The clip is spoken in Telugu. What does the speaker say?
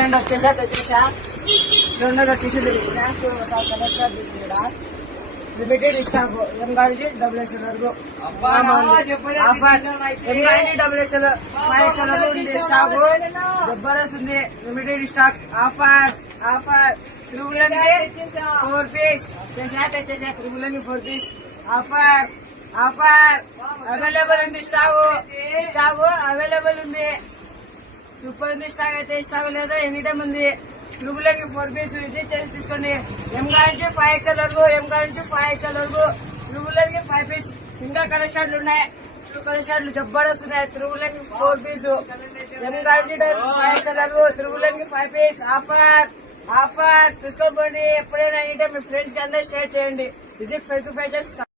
రెండు వచ్చేసా రెండు వచ్చేసి లిమిటెడ్ స్టాక్ ఎంగాడి డబ్ల్యూఎస్ఎల్ వరకు డబ్ల్యూఎస్ఎల్ 5XL వరకు ఉంది స్టాక్ జబర్దస్త్ ఉంది limited stock offer triple 4 piece తెచ్చేసా త్రిబుల్ 4 పీస్ ఆఫర్ అవైలబుల్ ఉంది స్టాక్ అవైలబుల్ ఉంది సూపర్ ఉంది స్టాక్ అయితే స్టాక్ లేదా ఎనీ టైం ఉంది త్రిబుల్ 4 పీస్ తీసుకోండి ఎంగా నుంచి 5XL వరకు త్రిబుల్ 5 పీస్ ఇంకా కలర్ షార్ట్లు ఉన్నాయి కలర్ షార్ట్లు జబర్దస్త్ ఉన్నాయి త్రిబుల్ 4 పీస్ ఎంగా నుంచి 5XL వరకు త్రిబుల్ 5 పీస్ ఆఫర్ తీసుకోండి ఎప్పుడైనా ఎనీ టైం మీ ఫ్రెండ్స్ కి అందరూ షేర్ చేయండి విజిట్ ఫేస్ టు ఫేస్